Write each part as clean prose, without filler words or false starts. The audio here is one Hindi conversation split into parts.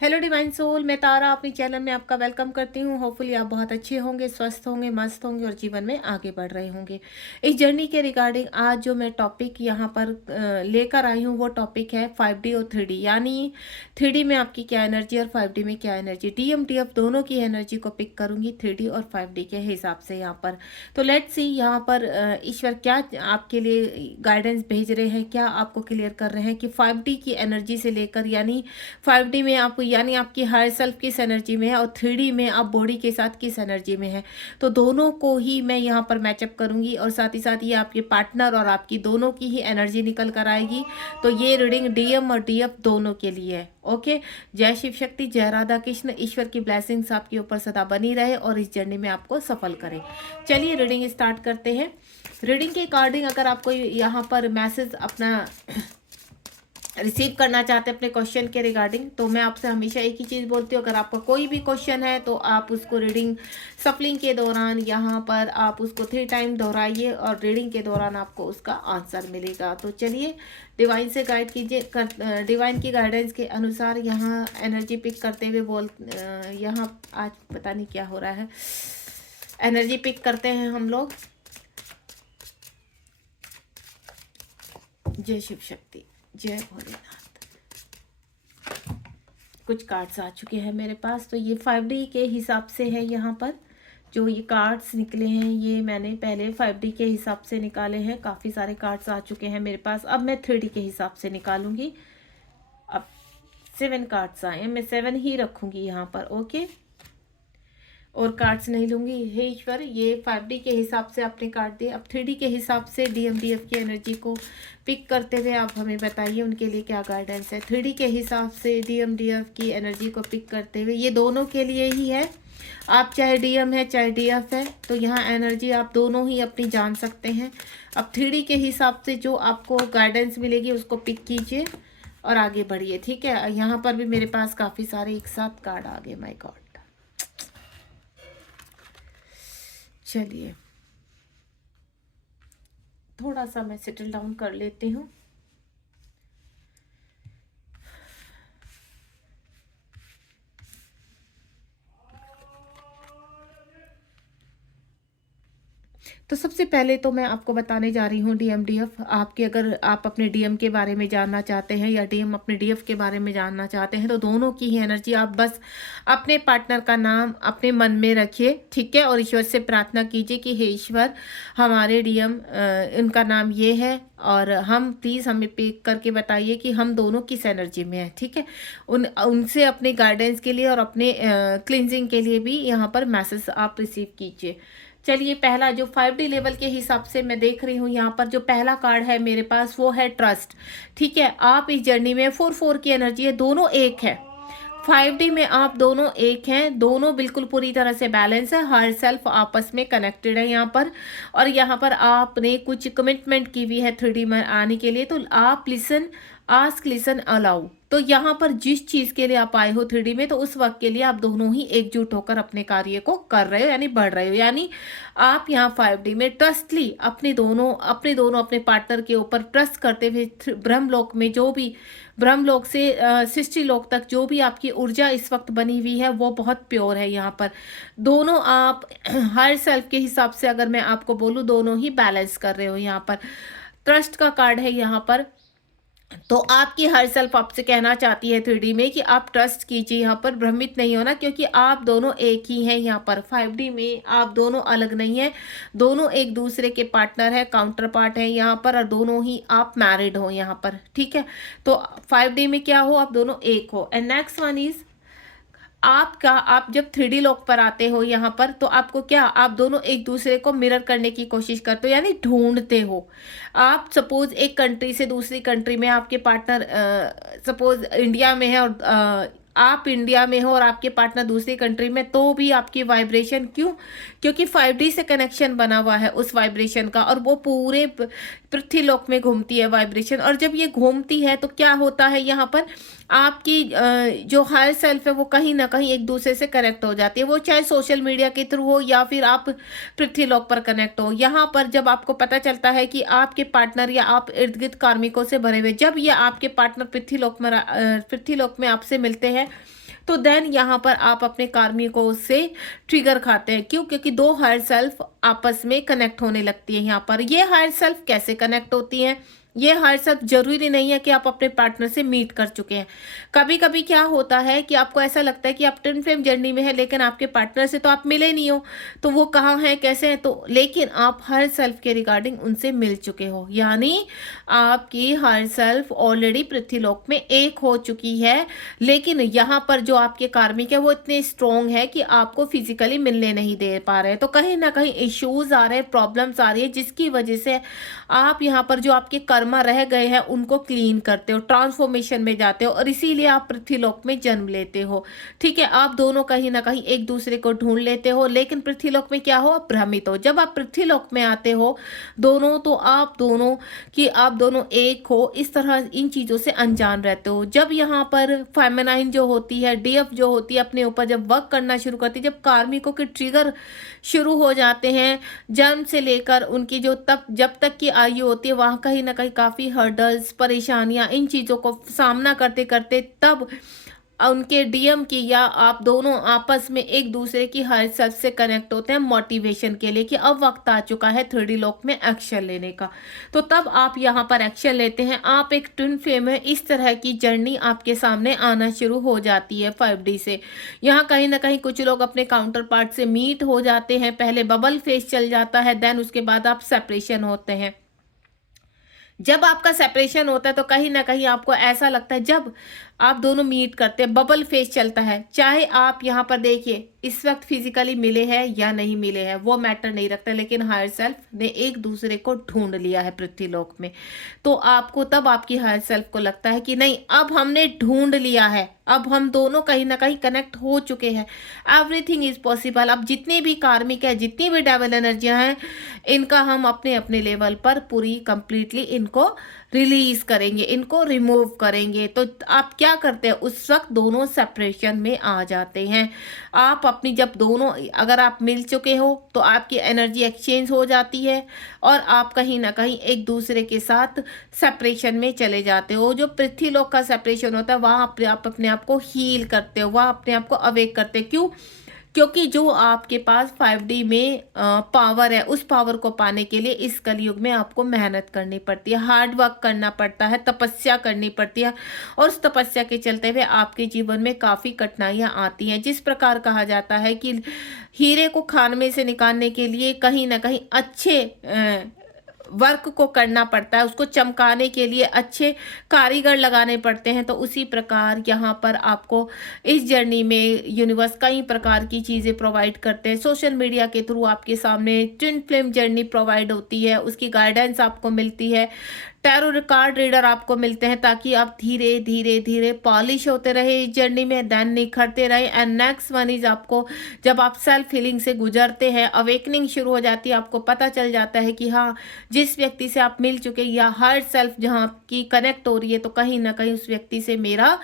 हेलो डिवाइन सोल, मैं तारा अपनी चैनल में आपका वेलकम करती हूँ। होपफुली आप बहुत अच्छे होंगे, स्वस्थ होंगे, मस्त होंगे और जीवन में आगे बढ़ रहे होंगे। इस जर्नी के रिगार्डिंग आज जो मैं टॉपिक यहाँ पर लेकर आई हूँ वो टॉपिक है 5D और 3D, यानी 3D में आपकी क्या एनर्जी और 5D में क्या एनर्जी। डीएम डीएफ दोनों की एनर्जी को पिक करूँगी 3D और 5D के हिसाब से यहाँ पर। तो लेट्स सी यहाँ पर ईश्वर क्या आपके लिए गाइडेंस भेज रहे हैं, क्या आपको क्लियर कर रहे हैं कि 5D की एनर्जी से लेकर यानी 5D में आप यानी आपकी हायर सेल्फ किस एनर्जी में है और 3D में आप बॉडी के साथ किस एनर्जी में है। तो दोनों को ही मैं यहाँ पर मैचअप करूँगी और साथ ही साथ ये आपके पार्टनर और आपकी दोनों की ही एनर्जी निकल कर आएगी। तो ये रीडिंग डीएम और डीएफ दोनों के लिए है। ओके, जय शिव शक्ति, जय राधा कृष्ण। ईश्वर की ब्लेसिंग्स आपके ऊपर सदा बनी रहे और इस जर्नी में आपको सफल करे। चलिए रीडिंग स्टार्ट करते हैं। रीडिंग के अकॉर्डिंग अगर आपको यहाँ पर मैसेज अपना रिसीव करना चाहते हैं अपने क्वेश्चन के रिगार्डिंग, तो मैं आपसे हमेशा एक ही चीज़ बोलती हूँ, अगर आपका कोई भी क्वेश्चन है तो आप उसको रीडिंग सफलिंग के दौरान यहाँ पर आप उसको 3 टाइम दोहराइए और रीडिंग के दौरान आपको उसका आंसर मिलेगा। तो चलिए डिवाइन से गाइड कीजिए, डिवाइन की गाइडेंस के अनुसार यहाँ एनर्जी पिक करते हुए यहाँ आज पता नहीं क्या हो रहा है, एनर्जी पिक करते हैं हम लोग। जय शिव शक्ति, जय भोलेनाथ। कुछ कार्ड्स आ चुके हैं मेरे पास, तो ये 5D के हिसाब से है। यहाँ पर जो ये कार्ड्स निकले हैं ये मैंने पहले 5D के हिसाब से निकाले हैं। काफ़ी सारे कार्ड्स आ चुके हैं मेरे पास, अब मैं 3D के हिसाब से निकालूंगी। अब 7 कार्ड्स आए हैं, मैं 7 ही रखूंगी यहाँ पर। ओके, और कार्ड्स नहीं लूंगी। हे ईश्वर, ये 5D के हिसाब से आपने कार्ड दिए, अब 3D के हिसाब से DMDF की एनर्जी को पिक करते हुए आप हमें बताइए उनके लिए क्या गाइडेंस है। 3D के हिसाब से DMDF की एनर्जी को पिक करते हुए, ये दोनों के लिए ही है। आप चाहे DM है चाहे DF है, तो यहाँ एनर्जी आप दोनों ही अपनी जान सकते हैं। अब 3D के हिसाब से जो आपको गाइडेंस मिलेगी उसको पिक कीजिए और आगे बढ़िए। ठीक है, यहाँ पर भी मेरे पास काफ़ी सारे एक साथ कार्ड आ गए। माय गॉड, चलिए थोड़ा सा मैं सेटल डाउन कर लेती हूँ। तो सबसे पहले तो मैं आपको बताने जा रही हूँ DMDF आपके, अगर आप अपने DM के बारे में जानना चाहते हैं या DM अपने DF के बारे में जानना चाहते हैं, तो दोनों की ही एनर्जी आप बस अपने पार्टनर का नाम अपने मन में रखिए। ठीक है, और ईश्वर से प्रार्थना कीजिए कि हे ईश्वर, हमारे DM इनका नाम ये है और हम प्लीज़ हमें पिक करके बताइए कि हम दोनों किस एनर्जी में हैं। ठीक है, उनसे अपने गाइडेंस के लिए और अपने क्लिनजिंग के लिए भी यहाँ पर मैसेज आप रिसीव कीजिए। चलिए, पहला जो 5D लेवल के हिसाब से मैं देख रही हूँ यहाँ पर जो पहला कार्ड है मेरे पास वो है ट्रस्ट। ठीक है, आप इस जर्नी में 4-4 की एनर्जी है, दोनों एक है। 5D में आप दोनों एक हैं, दोनों बिल्कुल पूरी तरह से बैलेंस है, हर सेल्फ आपस में कनेक्टेड है यहाँ पर। और यहाँ पर आपने कुछ कमिटमेंट की हुई है 3D में आने के लिए, तो आप लिसन, आस्क, लिसन, अलाउ। तो यहाँ पर जिस चीज़ के लिए आप आए हो 3D में, तो उस वक्त के लिए आप दोनों ही एकजुट होकर अपने कार्य को कर रहे हो, यानी बढ़ रहे हो। यानी आप यहाँ 5D में ट्रस्टली अपने दोनों अपने पार्टनर के ऊपर ट्रस्ट करते हुए ब्रह्मलोक में जो भी ब्रह्मलोक से सृष्टि लोक तक जो भी आपकी ऊर्जा इस वक्त बनी हुई है वो बहुत प्योर है। यहाँ पर दोनों आप हर सेल्फ के हिसाब से अगर मैं आपको बोलूँ, दोनों ही बैलेंस कर रहे हो। यहाँ पर ट्रस्ट का कार्ड है यहाँ पर, तो आपकी हर सेल्फ आपसे कहना चाहती है 3D में कि आप ट्रस्ट कीजिए, यहाँ पर भ्रमित नहीं होना, क्योंकि आप दोनों एक ही हैं। यहाँ पर 5D में आप दोनों अलग नहीं हैं, दोनों एक दूसरे के पार्टनर है, काउंटर पार्ट है यहाँ पर, और दोनों ही आप मैरिड हो यहाँ पर। ठीक है, तो 5D में क्या हो, आप दोनों एक हो। एंड नेक्स्ट वन इज आप जब 3D लोक पर आते हो यहाँ पर, तो आपको क्या, आप दोनों एक दूसरे को मिरर करने की कोशिश करते हो, यानी ढूंढते हो। आप सपोज एक कंट्री से दूसरी कंट्री में आपके पार्टनर सपोज इंडिया में है और आप इंडिया में हो और आपके पार्टनर दूसरी कंट्री में, तो भी आपकी वाइब्रेशन, क्यों, क्योंकि 5D से कनेक्शन बना हुआ है उस वाइब्रेशन का, और वो पूरे पृथ्वी लोक में घूमती है वाइब्रेशन। और जब ये घूमती है तो क्या होता है, यहाँ पर आपकी जो हायर सेल्फ है वो कहीं ना कहीं एक दूसरे से कनेक्ट हो जाती है, वो चाहे सोशल मीडिया के थ्रू हो या फिर आप पृथ्वी लोक पर कनेक्ट हो। यहाँ पर जब आपको पता चलता है कि आपके पार्टनर या आप इर्द गिर्द कार्मिकों से भरे हुए, जब ये आपके पार्टनर पृथ्वी लोक में आपसे मिलते हैं, तो देन यहाँ पर आप अपने कार्मिकों से ट्रिगर खाते हैं। क्यों? क्योंकि दो हायर सेल्फ आपस में कनेक्ट होने लगती है। यहाँ पर ये हायर सेल्फ कैसे कनेक्ट होती हैं? ये हायर सेल्फ जरूरी नहीं है कि आप अपने पार्टनर से मीट कर चुके हैं। कभी कभी क्या होता है कि आपको ऐसा लगता है कि आप ट्विन फ्लेम जर्नी में है, लेकिन आपके पार्टनर से तो आप मिले नहीं हो, तो वो कहाँ है, कैसे है, तो लेकिन आप हायर सेल्फ के रिगार्डिंग उनसे मिल चुके हो। यानी आपकी हायर सेल्फ ऑलरेडी पृथ्वीलोक में एक हो चुकी है, लेकिन यहाँ पर जो आपके कार्मिक है वो इतने स्ट्रोंग है कि आपको फिजिकली मिलने नहीं दे पा रहे हैं। तो कहीं ना कहीं इश्यूज आ रहे हैं, प्रॉब्लम्स आ रही है, जिसकी वजह से आप यहाँ पर जो आपके कर्मा रह गए हैं उनको क्लीन करते हो, ट्रांसफॉर्मेशन में जाते हो, और इसीलिए आप पृथ्वीलोक में जन्म लेते हो। ठीक है, आप दोनों कहीं ना कहीं एक दूसरे को ढूंढ लेते हो, लेकिन पृथ्वीलोक में क्या हो, आप भ्रमित हो। जब आप पृथ्वीलोक में आते हो दोनों, तो आप दोनों एक हो, इस तरह इन चीजों से अनजान रहते हो। जब यहाँ पर फेमिनाइन जो होती है, डीएफ जो होती है, अपने ऊपर जब वर्क करना शुरू करती है, जब कार्मिकों के ट्रिगर शुरू हो जाते हैं, जन्म से लेकर उनकी जो तब जब तक की आयु होती है, वहाँ कहीं ना कहीं काफ़ी हर्डल्स, परेशानियाँ, इन चीज़ों को सामना करते करते तब उनके डीएम की या आप दोनों आपस में एक दूसरे की हर सेल्फ से कनेक्ट होते हैं मोटिवेशन के लिए कि अब वक्त आ चुका है 3D लोक में एक्शन लेने का। तो तब आप यहाँ पर एक्शन लेते हैं। आप एक ट्विन फ्लेम है, इस तरह की जर्नी आपके सामने आना शुरू हो जाती है 5D से। यहाँ कहीं ना कहीं कुछ लोग अपने काउंटर पार्ट से मीट हो जाते हैं, पहले बबल फेस चल जाता है, देन उसके बाद आप सेपरेशन होते हैं। जब आपका सेपरेशन होता है तो कहीं ना कहीं आपको ऐसा लगता है, जब आप दोनों मीट करते हैं, बबल फेस चलता है, चाहे आप यहाँ पर देखिए इस वक्त फिजिकली मिले हैं या नहीं मिले हैं वो मैटर नहीं रखता, लेकिन हायर सेल्फ ने एक दूसरे को ढूंढ लिया है पृथ्वीलोक में। तो आपको तब आपकी हायर सेल्फ को लगता है कि नहीं, अब हमने ढूंढ लिया है, अब हम दोनों कहीं ना कहीं कनेक्ट हो चुके हैं, एवरीथिंग इज पॉसिबल। अब जितनी भी कार्मिक है, जितनी भी डेविल एनर्जियां हैं, इनका हम अपने अपने लेवल पर पूरी कंप्लीटली इनको रिलीज करेंगे, इनको रिमूव करेंगे। तो आप क्या करते हैं, उस वक्त दोनों सेपरेशन में आ जाते हैं। आप अपनी जब दोनों, अगर आप मिल चुके हो तो आपकी एनर्जी एक्सचेंज हो जाती है और आप कहीं ना कहीं एक दूसरे के साथ सेपरेशन में चले जाते हो। जो पृथ्वीलोक का सेपरेशन होता है वहाँ आप अपने आप को हील करते हो, वहाँ अपने आप को अवेक करते हो। क्यों? क्योंकि जो आपके पास 5D में पावर है, उस पावर को पाने के लिए इस कलयुग में आपको मेहनत करनी पड़ती है, हार्ड वर्क करना पड़ता है, तपस्या करनी पड़ती है, और उस तपस्या के चलते हुए आपके जीवन में काफ़ी कठिनाइयाँ आती हैं। जिस प्रकार कहा जाता है कि हीरे को खान में से निकालने के लिए कहीं ना कहीं अच्छे वर्क को करना पड़ता है, उसको चमकाने के लिए अच्छे कारीगर लगाने पड़ते हैं। तो उसी प्रकार यहाँ पर आपको इस जर्नी में यूनिवर्स कई प्रकार की चीज़ें प्रोवाइड करते हैं। सोशल मीडिया के थ्रू आपके सामने ट्विन फ्लेम जर्नी प्रोवाइड होती है, उसकी गाइडेंस आपको मिलती है, टैरो कार्ड रीडर आपको मिलते हैं, ताकि आप धीरे धीरे धीरे पॉलिश होते रहे इस जर्नी में, देन निखरते रहे। एंड नेक्स्ट वन इज, आपको जब आप सेल्फ हीलिंग से गुजरते हैं, अवेकनिंग शुरू हो जाती है, आपको पता चल जाता है कि हाँ, जिस व्यक्ति से आप मिल चुके या हर सेल्फ जहाँ आपकी कनेक्ट हो रही है, तो कहीं ना कहीं उस व्यक्ति से मेरा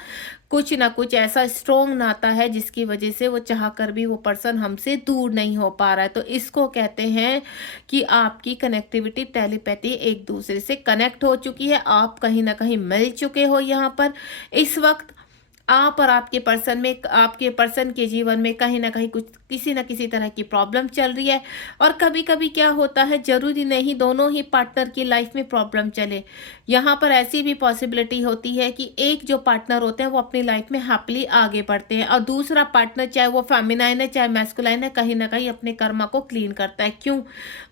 कुछ ना कुछ ऐसा स्ट्रोंग नाता है जिसकी वजह से वो चाह कर भी वो पर्सन हमसे दूर नहीं हो पा रहा है। तो इसको कहते हैं कि आपकी कनेक्टिविटी, टेलीपैथी एक दूसरे से कनेक्ट हो चुकी है, आप कहीं ना कहीं मिल चुके हो। यहाँ पर इस वक्त आप और आपके पर्सन के जीवन में कहीं ना कहीं कुछ किसी न किसी तरह की प्रॉब्लम चल रही है। और कभी कभी क्या होता है, जरूरी नहीं दोनों ही पार्टनर की लाइफ में प्रॉब्लम चले। यहाँ पर ऐसी भी पॉसिबिलिटी होती है कि एक जो पार्टनर होते हैं वो अपनी लाइफ में हैप्पीली आगे बढ़ते हैं, और दूसरा पार्टनर, चाहे वो फेमिनाइन है चाहे मैस्कुलाइन है, कहीं ना कहीं अपने कर्मा को क्लीन करता है। क्यों?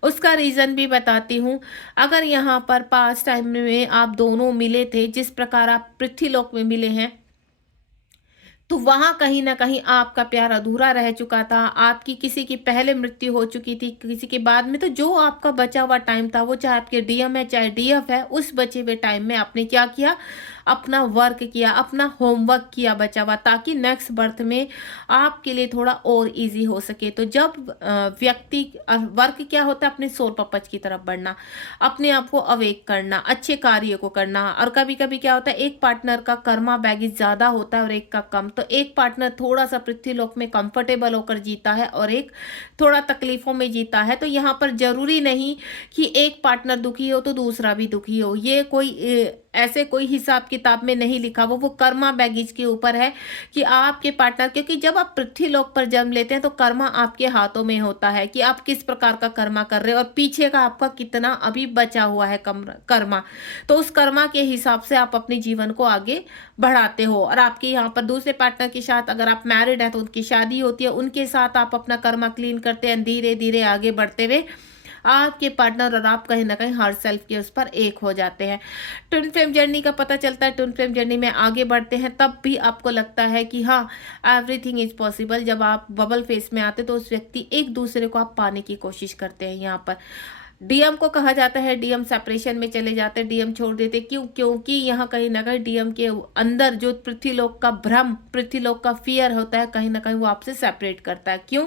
उसका रीज़न भी बताती हूँ। अगर यहाँ पर पास्ट टाइम में आप दोनों मिले थे, जिस प्रकार आप पृथ्वीलोक में मिले हैं, तो वहां कहीं ना कहीं आपका प्यार अधूरा रह चुका था, आपकी किसी की पहले मृत्यु हो चुकी थी, किसी के बाद में। तो जो आपका बचा हुआ टाइम था, वो चाहे आपके डीएम है चाहे डीएफ है, उस बचे हुए टाइम में आपने क्या किया, अपना वर्क किया, अपना होमवर्क किया बचा हुआ, ताकि नेक्स्ट बर्थ में आपके लिए थोड़ा और इजी हो सके। तो जब व्यक्ति वर्क क्या होता है, अपने सोल पर्पज की तरफ बढ़ना, अपने आप को अवेक करना, अच्छे कार्य को करना। और कभी कभी क्या होता है, एक पार्टनर का कर्मा बैगेज ज्यादा होता है और एक का कम। तो एक पार्टनर थोड़ा सा पृथ्वीलोक में कंफर्टेबल होकर जीता है और एक थोड़ा तकलीफों में जीता है। तो यहाँ पर जरूरी नहीं कि एक पार्टनर दुखी हो तो दूसरा भी दुखी हो, ये कोई ऐसे कोई हिसाब किताब में नहीं लिखा हुआ, वो कर्मा बैगेज के ऊपर है कि आपके पार्टनर, क्योंकि जब आप पृथ्वी लोक पर जन्म लेते हैं तो कर्मा आपके हाथों में होता है कि आप किस प्रकार का कर्मा कर रहे हो और पीछे का आपका कितना अभी बचा हुआ है कर्मा। तो उस कर्मा के हिसाब से आप अपने जीवन को आगे बढ़ाते हो। और आपके यहाँ पर दूसरे पार्टनर के साथ अगर आप मैरिड है तो उनकी शादी होती है, उनके साथ आप अपना कर्मा क्लीन करते हैं, धीरे धीरे आगे बढ़ते हुए आपके पार्टनर और आप कहीं ना कहीं हर सेल्फ के उस पर एक हो जाते हैं। ट्विन फ्लेम जर्नी का पता चलता है, ट्विन फ्लेम जर्नी में आगे बढ़ते हैं तब भी आपको लगता है कि हाँ, एवरीथिंग इज पॉसिबल। जब आप बबल फेस में आते तो उस व्यक्ति एक दूसरे को आप पाने की कोशिश करते हैं। यहाँ पर डीएम को कहा जाता है, डीएम सेपरेशन में चले जाते हैं, डीएम छोड़ देते, क्यों? क्योंकि यहाँ कहीं ना कहीं डीएम के अंदर जो पृथ्वीलोक का भ्रम, पृथ्वीलोक का फियर होता है, कहीं ना कहीं वो आपसे सेपरेट करता है। क्यों?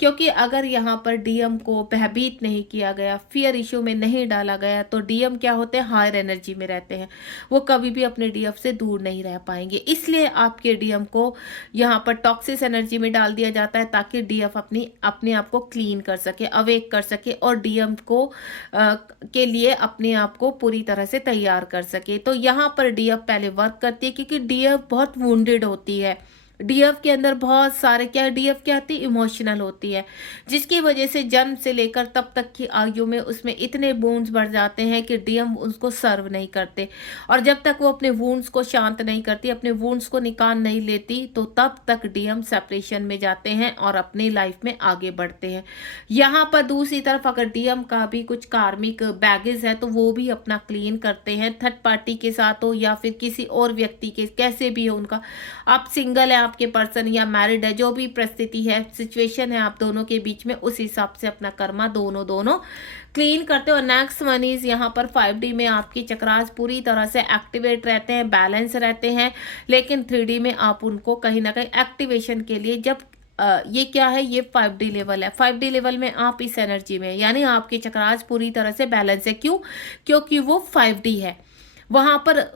क्योंकि अगर यहाँ पर डीएम को भयभीत नहीं किया गया, फियर इश्यू में नहीं डाला गया, तो डीएम क्या होते हैं, हायर एनर्जी में रहते हैं, वो कभी भी अपने डीएफ से दूर नहीं रह पाएंगे। इसलिए आपके डीएम को यहाँ पर टॉक्सिस एनर्जी में डाल दिया जाता है ताकि डीएफ अपने आप को क्लीन कर सके, अवेक कर सके और डीएम को के लिए अपने आप को पूरी तरह से तैयार कर सके। तो यहाँ पर डीएफ पहले वर्क करती है, क्योंकि डीएफ बहुत वुंडेड होती है। डीएफ के अंदर बहुत सारे डीएफ क्या होती है, इमोशनल होती है, जिसकी वजह से जन्म से लेकर तब तक की आयु में उसमें इतने वुंड्स बढ़ जाते हैं कि डीएम उसको सर्व नहीं करते। और जब तक वो अपने वुंड्स को शांत नहीं करती, अपने वुंड्स को निकाल नहीं लेती, तो तब तक डीएम सेपरेशन में जाते हैं और अपनी लाइफ में आगे बढ़ते हैं। यहाँ पर दूसरी तरफ अगर डीएम का भी कुछ कार्मिक बैगेज है तो वो भी अपना क्लीन करते हैं, थर्ड पार्टी के साथ हो या फिर किसी और व्यक्ति के, कैसे भी हो उनका, आप सिंगल है आपके पर्सन या मैरिड है, जो भी परिस्थिति है, सिचुएशन है आप दोनों के बीच में, उस हिसाब से अपना कर्मा दोनों क्लीन करते हो। नेक्स्ट वन इज यहाँ पर 5D में आपके चक्रास पूरी तरह से एक्टिवेट रहते हैं, बैलेंस रहते हैं, लेकिन 3D में आप उनको कहीं ना कहीं एक्टिवेशन के लिए जब ये क्या है, ये 5D लेवल है, 5D लेवल में आप इस एनर्जी में, यानी आपके चक्रास पूरी तरह से बैलेंस है। क्यों? क्योंकि वो 5D है, वहां पर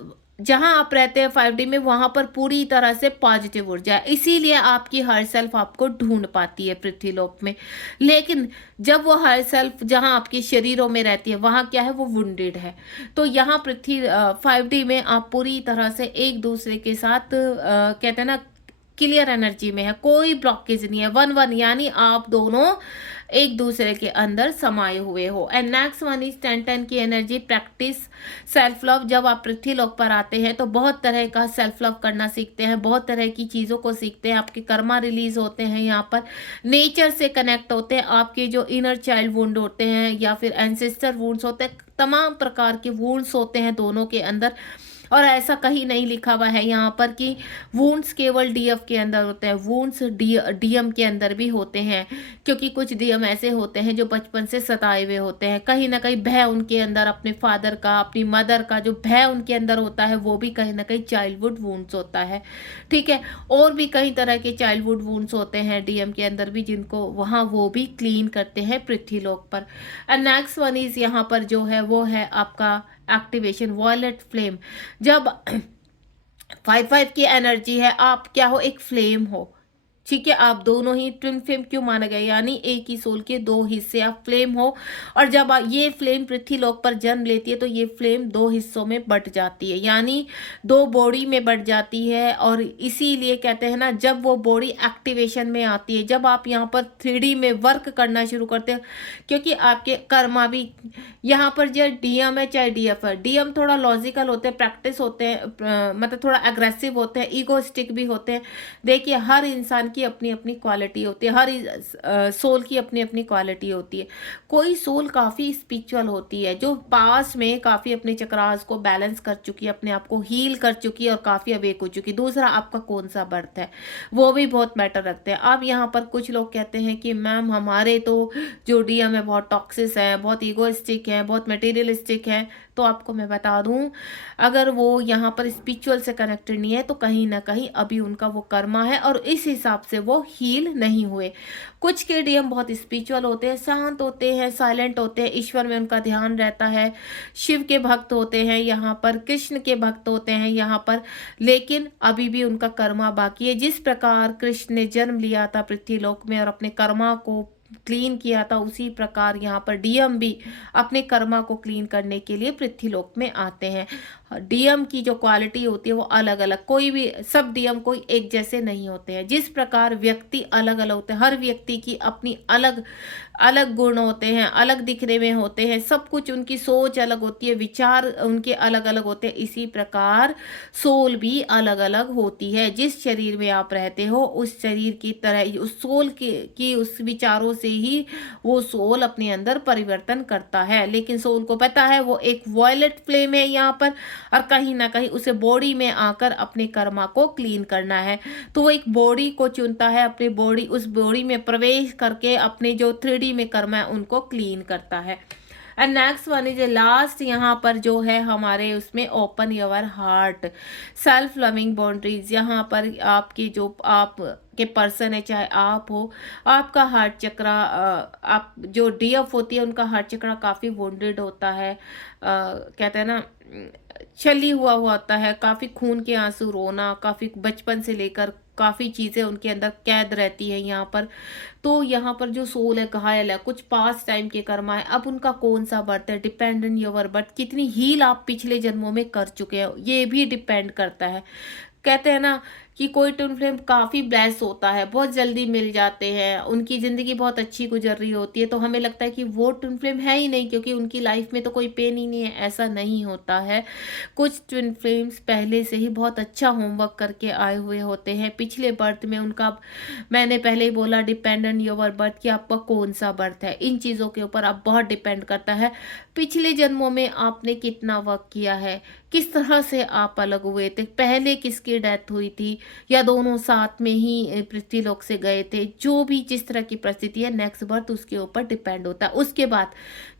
जहां आप रहते हैं 5D में, वहां पर पूरी तरह से पॉजिटिव ऊर्जा है, इसीलिए आपकी हर सेल्फ आपको ढूंढ पाती है पृथ्वीलोक में। लेकिन जब वो हर सेल्फ जहां आपके शरीरों में रहती है, वहां क्या है, वो वुंडेड है। तो यहाँ 5D में आप पूरी तरह से एक दूसरे के साथ कहते हैं ना, क्लियर एनर्जी में है, कोई ब्लॉकेज नहीं है, 1-1, यानी आप दोनों एक दूसरे के अंदर समाये हुए हो। एंड नेक्स्ट वन इज 10-10 की एनर्जी, प्रैक्टिस सेल्फ लव। जब आप पृथ्वीलोक पर आते हैं तो बहुत तरह का सेल्फ लव करना सीखते हैं, बहुत तरह की चीज़ों को सीखते हैं, आपके कर्मा रिलीज होते हैं, यहाँ पर नेचर से कनेक्ट होते हैं, आपके जो इनर चाइल्ड वुंड होते हैं या फिर एंसेस्टर वुंड्स होते हैं, तमाम प्रकार के वुंड्स होते हैं दोनों के अंदर। और ऐसा कहीं नहीं लिखा हुआ है यहाँ पर कि वुंड्स केवल डीएफ के अंदर होते हैं, वुंड्स डीएम के अंदर भी होते हैं, क्योंकि कुछ डीएम ऐसे होते हैं जो बचपन से सताए हुए होते हैं, कहीं ना कहीं भय उनके अंदर, अपने फादर का, अपनी मदर का जो भय उनके अंदर होता है, वो भी कहीं ना कहीं चाइल्डहुड वुंड्स होता है। ठीक है, और भी कई तरह के चाइल्डहुड वुंड्स होते हैं डीएम के अंदर भी, जिनको वहाँ वो भी क्लीन करते हैं पृथ्वीलोक पर। एंड नेक्स्ट वन इज यहाँ पर जो है वो है आपका एक्टिवेशन वॉयलेट फ्लेम। जब 5-5 की एनर्जी है, आप क्या हो, एक फ्लेम हो, ठीक है, आप दोनों ही ट्विन फ्लेम क्यों माना गया, यानी एक ही सोल के दो हिस्से आप फ्लेम हो। और जब ये फ्लेम पृथ्वीलोक पर जन्म लेती है तो ये फ्लेम दो हिस्सों में बट जाती है, यानी दो बॉडी में बट जाती है। और इसीलिए कहते हैं ना, जब वो बॉडी एक्टिवेशन में आती है, जब आप यहाँ पर 3D में वर्क करना शुरू करते हैं, क्योंकि आपके कर्मा भी यहाँ पर जो डीएम है चाहे डीएफ है, डीएम थोड़ा लॉजिकल होते हैं, प्रैक्टिस होते हैं, मतलब थोड़ा अग्रेसिव होते हैं, ईगोस्टिक भी होते हैं। देखिए, हर इंसान की अपनी अपनी क्वालिटी होती है, हर सोल की अपनी अपनी क्वालिटी होती है। कोई सोल काफ़ी स्पिरिचुअल होती है, जो पास में काफ़ी अपने चक्रास को बैलेंस कर चुकी है, अपने आप को हील कर चुकी है और काफ़ी अवेक हो चुकी है। दूसरा, आपका कौन सा बर्थ है, वो भी बहुत मैटर रखते हैं। अब यहाँ पर कुछ लोग कहते हैं कि मैम हमारे तो जो डीएम है बहुत टॉक्सिस है, बहुत ईगोइस्टिक है, बहुत मटेरियलिस्टिक है। तो आपको मैं बता दूं, अगर वो यहाँ पर स्पिरिचुअल से कनेक्टेड नहीं है तो कहीं ना कहीं अभी उनका वो कर्मा है और इस हिसाब से वो हील नहीं हुए। कुछ के डीएम बहुत स्पिरिचुअल होते हैं, शांत होते हैं, साइलेंट होते हैं, ईश्वर में उनका ध्यान रहता है, शिव के भक्त होते हैं, यहाँ पर कृष्ण के भक्त होते हैं यहाँ पर, लेकिन अभी भी उनका कर्मा बाकी है। जिस प्रकार कृष्ण ने जन्म लिया था पृथ्वीलोक में और अपने कर्मा को क्लीन किया था, उसी प्रकार यहाँ पर डीएम भी अपने कर्मा को क्लीन करने के लिए पृथ्वीलोक में आते हैं। डीएम की जो क्वालिटी होती है वो अलग अलग, कोई भी सब डीएम कोई एक जैसे नहीं होते हैं। जिस प्रकार व्यक्ति अलग अलग होते हैं, हर व्यक्ति की अपनी अलग अलग गुण होते हैं, अलग दिखने में होते हैं, सब कुछ उनकी सोच अलग होती है, विचार उनके अलग अलग होते हैं। इसी प्रकार सोल भी अलग अलग होती है। जिस शरीर में आप रहते हो उस शरीर की तरह उस सोल की उस विचारों से ही वो सोल अपने अंदर परिवर्तन करता है। लेकिन सोल को पता है वो एक वॉयलेट फ्लेम है यहाँ पर, और कहीं ना कहीं उसे बॉडी में आकर अपने कर्मा को क्लीन करना है। तो वो एक बॉडी को चुनता है, अपनी बॉडी उस बॉडी में प्रवेश करके अपने जो 3D में कर्मा है उनको क्लीन करता है। And next one is last, यहाँ पर जो है हमारे उसमें open your heart, self loving boundaries. यहाँ पर आपकी जो आप के पर्सन है, चाहे आप हो, आपका हार्ट चक्रा, आप जो डीएफ होती है उनका हार्ट चक्रा काफ़ी वोंडेड होता है, कहते हैं ना छली हुआ होता है, काफ़ी खून के आंसू रोना, काफ़ी बचपन से लेकर काफ़ी चीज़ें उनके अंदर कैद रहती है यहाँ पर। तो यहाँ पर जो सोल है घायल है, कुछ पास टाइम के कर्मा है। अब उनका कौन सा बर्थ है, डिपेंड इन योर बर्थ, कितनी हील आप पिछले जन्मों में कर चुके हो ये भी डिपेंड करता है। कहते हैं ना कि कोई ट्विन फ्लेम काफ़ी ब्लेस होता है, बहुत जल्दी मिल जाते हैं, उनकी ज़िंदगी बहुत अच्छी गुजर रही होती है, तो हमें लगता है कि वो ट्विन फ्लेम है ही नहीं क्योंकि उनकी लाइफ में तो कोई पेन ही नहीं है। ऐसा नहीं होता है। कुछ ट्विन फ्लेम्स पहले से ही बहुत अच्छा होमवर्क करके आए हुए होते हैं पिछले बर्थ में उनका। मैंने पहले ही बोला डिपेंडेंट योर बर्थ कि आपका कौन सा बर्थ है, इन चीज़ों के ऊपर आप बहुत डिपेंड करता है। पिछले जन्मों में आपने कितना वर्क किया है, किस तरह से आप अलग हुए थे, पहले किसकी डेथ हुई थी, या दोनों साथ में ही पृथ्वीलोक से गए थे, जो भी जिस तरह की परिस्थिति है नेक्स्ट बर्थ उसके ऊपर डिपेंड होता है। उसके बाद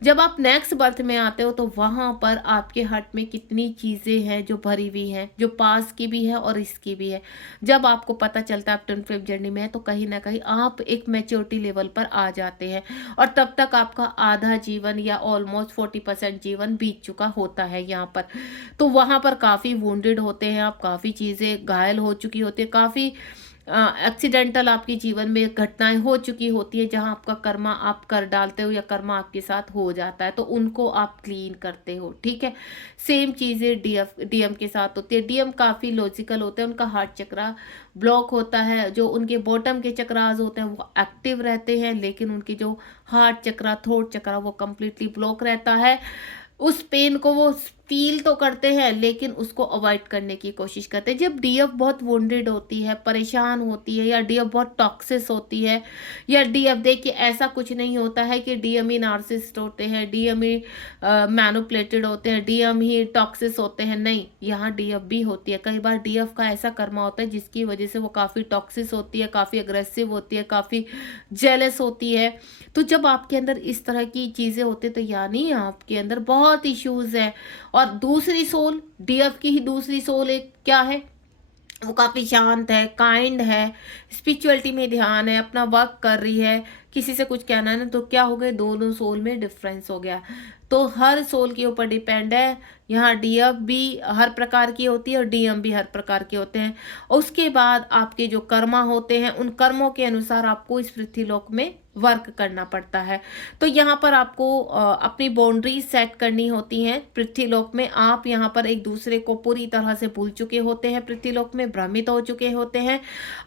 जब आप नेक्स्ट बर्थ में आते हो तो वहां पर आपके हार्ट में कितनी चीजें हैं जो भरी हुई हैं, जो पास की भी है और इसकी भी है। जब आपको पता चलता है आप ट्विन फ्लेम जर्नी में है तो कहीं ना कहीं आप एक मैच्योरिटी लेवल पर आ जाते हैं, और तब तक आपका आधा जीवन या ऑलमोस्ट 40% जीवन बीत चुका होता है यहाँ पर। तो वहां पर काफी वुंडेड होते हैं आप, काफी चीजें घायल हो चुकी होती है, काफी एक्सीडेंटल आपके जीवन में घटनाएं हो चुकी होती है जहां आपका कर्मा आप कर डालते हो या कर्मा आपके साथ हो जाता है, तो उनको आप क्लीन करते हो। ठीक है, सेम चीजें डीएम के साथ होती है। डीएम काफी लॉजिकल होते हैं, उनका हार्ट चक्रा ब्लॉक होता है, जो उनके बॉटम के चक्रास होते हैं वो एक्टिव रहते हैं, लेकिन उनकी जो हार्ट चक्रा थ्रोट चक्रा वो कंप्लीटली ब्लॉक रहता है। उस पेन को वो फील तो करते हैं लेकिन उसको अवॉइड करने की कोशिश करते हैं। जब डीएफ बहुत वुंडेड होती है, परेशान होती है, या डीएफ बहुत टॉक्सिस होती है, या डीएफ देखिए ऐसा कुछ नहीं होता है कि डीएम ही नार्सिसिस्ट होते हैं, डीएम ही मैनिपुलेटेड होते हैं, डीएम ही टॉक्सिस होते हैं, नहीं, यहाँ डीएफ भी होती है। कई बार डीएफ का ऐसा कर्मा होता है जिसकी वजह से वो काफ़ी टॉक्सिस होती है, काफ़ी अग्रेसिव होती है, काफ़ी जेलस होती है। तो जब आपके अंदर इस तरह की चीज़ें होती है तो यानी आपके अंदर बहुत इश्यूज़ है। और दूसरी सोल, डीएफ की ही दूसरी सोल एक क्या है, वो काफ़ी शांत है, काइंड है, स्पिरिचुअलिटी में ध्यान है, अपना वर्क कर रही है, किसी से कुछ कहना है ना, तो क्या हो गए, दोनों सोल में डिफरेंस हो गया। तो हर सोल के ऊपर डिपेंड है। यहाँ डीएफ भी हर प्रकार की होती है और डीएम भी हर प्रकार के होते हैं। उसके बाद आपके जो कर्मा होते हैं उन कर्मों के अनुसार आपको इस पृथ्वीलोक में वर्क करना पड़ता है। तो यहाँ पर आपको अपनी बाउंड्री सेट करनी होती हैं पृथ्वीलोक में। आप यहाँ पर एक दूसरे को पूरी तरह से भूल चुके होते हैं, पृथ्वीलोक में भ्रमित हो चुके होते हैं।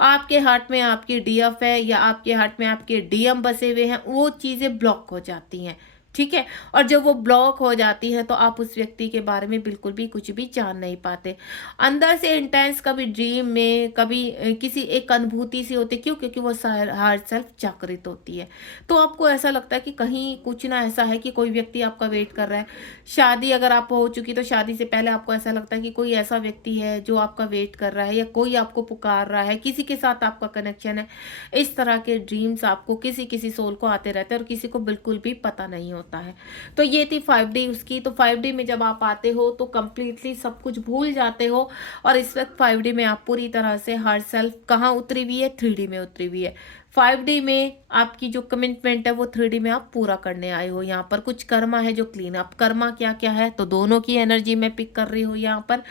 आपके हार्ट में आपकी डीएफ है या आपके हार्ट में आपके डीएम बसे हुए हैं, वो चीज़ें ब्लॉक हो जाती हैं। ठीक है, और जब वो ब्लॉक हो जाती है तो आप उस व्यक्ति के बारे में बिल्कुल भी कुछ भी जान नहीं पाते। अंदर से इंटेंस कभी ड्रीम में, कभी किसी एक अनुभूति सी होती है। क्यों? क्योंकि वो हर सेल्फ जागृत होती है। तो आपको ऐसा लगता है कि कहीं कुछ ना ऐसा है कि कोई व्यक्ति आपका वेट कर रहा है। शादी अगर आप हो चुकी तो शादी से पहले आपको ऐसा लगता है कि कोई ऐसा व्यक्ति है जो आपका वेट कर रहा है, या कोई आपको पुकार रहा है, किसी के साथ आपका कनेक्शन है। इस तरह के ड्रीम्स आपको किसी किसी सोल को आते रहते हैं और किसी को बिल्कुल भी पता नहीं होता है। तो ये थी 5D उसकी। तो 5D में जब आप आते हो तो कंप्लीटली सब कुछ भूल जाते हो, और इस वक्त 5D में आप पूरी तरह से हर सेल्फ कहाँ उतरी हुई है, 3D में उतरी हुई है। 5D में आपकी जो कमिटमेंट है वो 3D में आप पूरा करने आए हो। यहाँ पर कुछ कर्मा है जो क्लीन अप। कर्मा क्या क्या है, तो दोनों की एनर्जी में पिक कर रही हूँ यहाँ पर।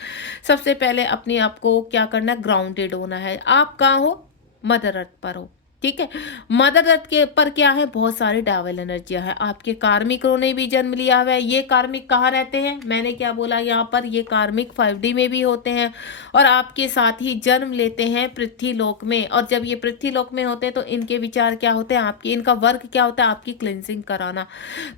सबसे पहले अपने आप को क्या करना है, ग्राउंडेड होना है। आप कहाँ हो, मदर अर्थ पर हो। ठीक है। मदर अर्थ के पर क्या है, बहुत सारे डेविल एनर्जियां है। आपके कार्मिकों ने भी जन्म लिया हुआ है। ये कार्मिक कहाँ रहते हैं, मैंने क्या बोला यहाँ पर, ये कार्मिक 5D में भी होते हैं और आपके साथ ही जन्म लेते हैं पृथ्वी लोक में। और जब ये पृथ्वी लोक में होते हैं तो इनके विचार क्या होते हैं, आपकी इनका वर्क क्या होता है, आपकी क्लिनजिंग कराना।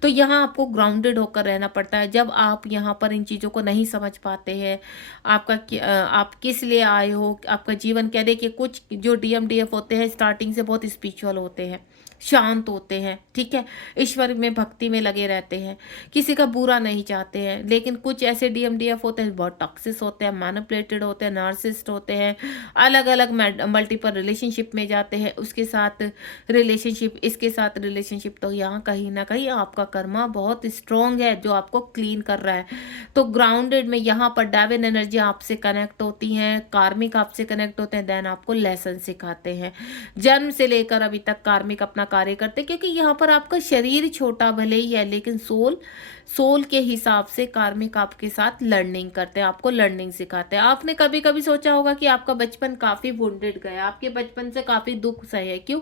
तो यहाँ आपको ग्राउंडेड होकर रहना पड़ता है। जब आप यहाँ पर इन चीज़ों को नहीं समझ पाते हैं, आप किस लिए आए हो, आपका जीवन क्या, देखिए कुछ जो DMDF होते हैं स्टार्टिंग से बहुत स्पिरिचुअल होते हैं, शांत होते हैं, ठीक है, ईश्वर में भक्ति में लगे रहते हैं, किसी का बुरा नहीं चाहते हैं। लेकिन कुछ ऐसे DMDF होते हैं बहुत टॉक्सिक होते हैं, मैनिपुलेटेड होते हैं, नार्सिसिस्ट होते हैं, अलग अलग मल्टीपल रिलेशनशिप में जाते हैं, उसके साथ रिलेशनशिप, इसके साथ रिलेशनशिप। तो यहाँ कहीं ना कहीं आपका कर्मा बहुत स्ट्रॉन्ग है जो आपको क्लीन कर रहा है। तो ग्राउंडेड में यहाँ पर डेविन एनर्जी आपसे कनेक्ट होती हैं, कार्मिक आपसे कनेक्ट होते हैं, देन आपको लेसन सिखाते हैं। जन्म से लेकर अभी तक कार्मिक अपना कार्य करते हैं, क्योंकि यहाँ पर आपका शरीर छोटा भले ही है लेकिन सोल के हिसाब से कार्मिक आपके साथ लर्निंग करते हैं, आपको लर्निंग सिखाते हैं। आपने कभी कभी सोचा होगा कि आपका बचपन काफी वुंडेड गया, आपके बचपन से काफी दुख सहे, क्यों,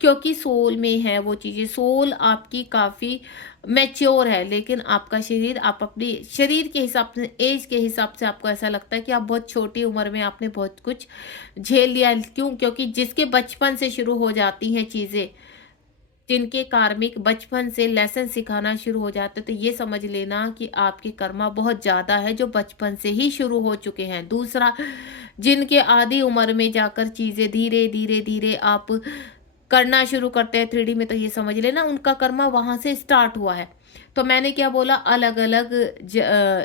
क्योंकि सोल में है वो चीजें, सोल आपकी काफी मैच्योर है, लेकिन आपका शरीर, आप अपनी शरीर के हिसाब से, एज के हिसाब से आपको ऐसा लगता है कि आप बहुत छोटी उम्र में आपने बहुत कुछ झेल लिया। क्यों, क्योंकि जिसके बचपन से शुरू हो जाती हैं चीजें, जिनके कार्मिक बचपन से लेसन सिखाना शुरू हो जाते, तो ये समझ लेना कि आपके कर्मा बहुत ज्यादा है जो बचपन से ही शुरू हो चुके हैं। दूसरा, जिनके आधी उम्र में जाकर चीजें धीरे धीरे धीरे आप करना शुरू करते हैं 3D में, तो ये समझ लेना उनका कर्मा वहां से स्टार्ट हुआ है। तो मैंने क्या बोला, अलग अलग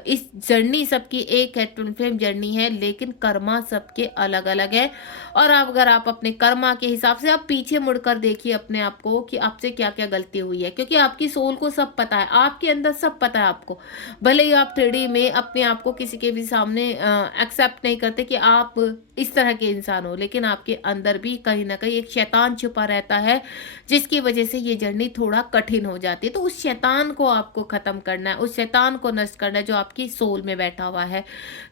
इस जर्नी सबकी एक है, ट्विन फ्लेम जर्नी है, लेकिन कर्मा सबके अलग अलग है। और अगर आप अपने कर्मा के हिसाब से आप पीछे मुड़कर देखिए अपने आप को कि आपसे क्या क्या गलती हुई है, क्योंकि आपकी सोल को सब पता है, आपके अंदर सब पता है आपको। भले ही आप 3D में अपने आप को किसी के भी सामने एक्सेप्ट नहीं करते कि आप इस तरह के इंसान हो, लेकिन आपके अंदर भी कहीं ना कहीं एक शैतान छुपा रहता है, जिसकी वजह से ये जर्नी थोड़ा कठिन हो जाती है। तो उस शैतान को आपको खत्म करना है, उस शैतान को नष्ट करना है जो आपकी सोल में बैठा हुआ है।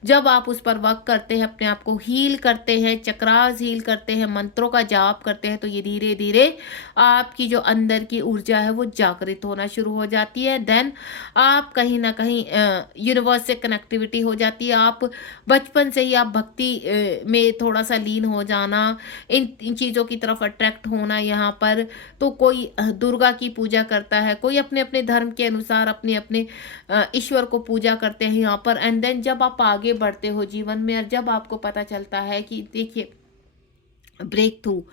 जब आप उस पर वर्क करते हैं, अपने आप को हील करते हैं, चक्रास हील करते हैं, मंत्रों का जाप करते हैं, तो ये धीरे धीरे आपकी जो अंदर की ऊर्जा है वो जागृत होना शुरू हो जाती है। देन आप कहीं ना कहीं यूनिवर्स से कनेक्टिविटी हो जाती है। आप बचपन से ही आप भक्ति में थोड़ा सा लीन हो जाना, इन चीज़ों की तरफ अट्रैक्ट होना। यहाँ पर तो कोई दुर्गा की पूजा करता है, कोई अपने अपने धर्म के अनुसार अपने अपने ईश्वर को पूजा करते हैं यहाँ पर। एंड देन जब आप आगे बढ़ते हो जीवन में, और जब आपको पता चलता है कि देखिए ब्रेक थ्रू,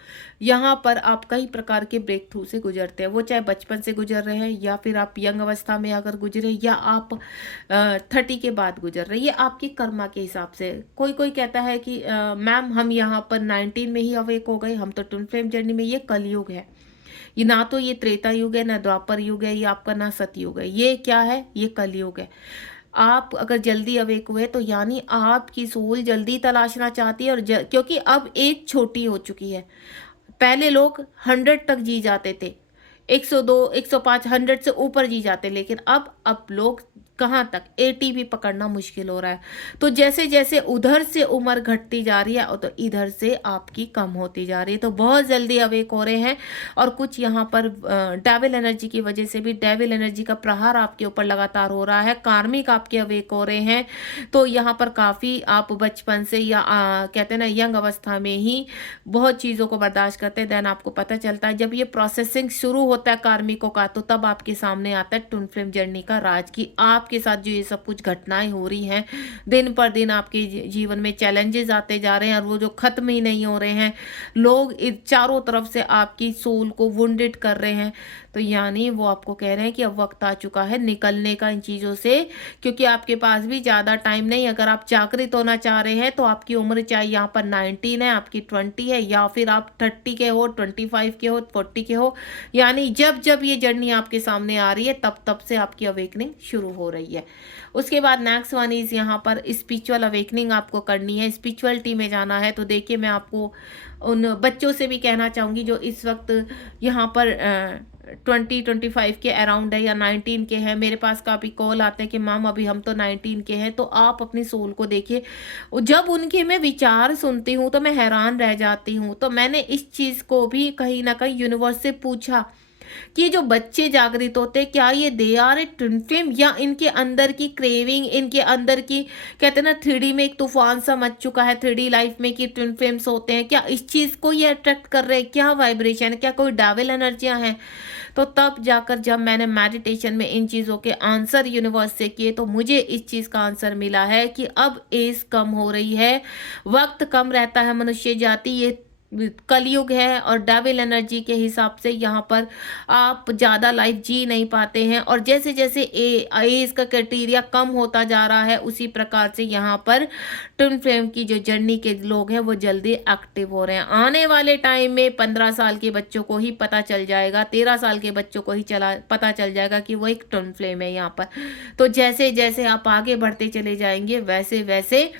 यहाँ पर आप कई प्रकार के ब्रेक थ्रू से गुजरते हैं, वो चाहे बचपन से गुजर रहे हैं या फिर आप यंग अवस्था में अगर गुजरे, या आप 30 के बाद गुजर रहे हैं, ये आपके कर्मा के हिसाब से। कोई कोई कहता है कि मैम हम यहाँ पर 19 में ही अवेक हो गए, हम तो ट्विन फ्लेम जर्नी में, ये कलयुग है, ये ना तो ये त्रेता युग है, ना द्वापर युग है, ये आपका ना सतयुग है, ये क्या है, ये कलयुग है। आप अगर जल्दी अवेक हुए तो यानी आपकी सोल जल्दी तलाशना चाहती है, और क्योंकि अब एज छोटी हो चुकी है। पहले लोग 100 तक जी जाते थे, 102, 105, 100 से ऊपर जी जाते, लेकिन अब लोग कहाँ तक, 80 भी पकड़ना मुश्किल हो रहा है। तो जैसे जैसे उधर से उम्र घटती जा रही है, तो इधर से आपकी कम होती जा रही है, तो बहुत जल्दी अवेक हो रहे हैं। और कुछ यहाँ पर डेविल एनर्जी की वजह से भी, डेविल एनर्जी का प्रहार आपके ऊपर लगातार हो रहा है, कार्मिक आपके अवेक हो रहे हैं। तो यहाँ पर काफ़ी आप बचपन से या कहते हैं ना यंग अवस्था में ही बहुत चीज़ों को बर्दाश्त करते हैं। देन आपको पता चलता है जब ये प्रोसेसिंग शुरू होता है कार्मिकों का, तो तब आपके सामने आता है ट्विन फ्लेम जर्नी का राज, की आपके साथ जो ये सब कुछ घटनाएं हो रही हैं, दिन पर दिन आपके जीवन में चैलेंजेस आते जा रहे हैं, और वो जो खत्म ही नहीं हो रहे हैं, लोग चारों तरफ से आपकी सोल को वुंडेड कर रहे हैं। तो यानी वो आपको कह रहे हैं कि अब वक्त आ चुका है निकलने का इन चीज़ों से, क्योंकि आपके पास भी ज़्यादा टाइम नहीं। अगर आप जागृत होना चाह रहे हैं तो आपकी उम्र चाहे यहाँ पर 19 है, आपकी 20 है, या फिर आप 30 के हो, 25 के हो, 40 के हो, यानी जब जब ये जर्नी आपके सामने आ रही है तब तब से आपकी अवेकनिंग शुरू हो रही है। उसके बाद नेक्स्ट वन इज यहाँ पर स्पिरिचुअल अवेकनिंग आपको करनी है, स्पिरिचुअलिटी में जाना है। तो देखिए मैं आपको उन बच्चों से भी कहना चाहूँगी जो इस वक्त यहाँ पर 20-25 के अराउंड है या 19 के हैं। मेरे पास काफ़ी कॉल आते हैं कि मैम अभी हम तो 19 के हैं। तो आप अपनी सोल को देखिए। जब उनके मैं विचार सुनती हूँ तो मैं हैरान रह जाती हूँ। तो मैंने इस चीज़ को भी कहीं ना कहीं यूनिवर्स से पूछा कि जो बच्चे जागृत होते हैं, क्या ये they are a twin flame, या इनके अंदर की क्रेविंग, इनके अंदर की, कहते हैं ना, 3D में एक तूफान सा मच चुका है 3D लाइफ में कि ट्विन फ्लेम्स होते हैं, क्या इस चीज को ये अट्रैक्ट कर रहे हैं, क्या वाइब्रेशन है, क्या कोई डेविल एनर्जियां हैं। तो तब जाकर जब मैंने मेडिटेशन में इन चीज़ों के आंसर यूनिवर्स से किए तो मुझे इस चीज़ का आंसर मिला है कि अब एज कम हो रही है, वक्त कम रहता है, मनुष्य जाति ये कलयुग है और डेविल एनर्जी के हिसाब से यहाँ पर आप ज़्यादा लाइफ जी नहीं पाते हैं। और जैसे जैसे एज का क्राइटेरिया कम होता जा रहा है उसी प्रकार से यहाँ पर ट्विन फ्लेम की जो जर्नी के लोग हैं वो जल्दी एक्टिव हो रहे हैं। आने वाले टाइम में 15 साल के बच्चों को ही पता चल जाएगा, 13 साल के बच्चों को ही पता चल जाएगा कि वो एक ट्विन फ्लेम है यहाँ पर। तो जैसे जैसे आप आगे बढ़ते चले जाएंगे वैसे वैसे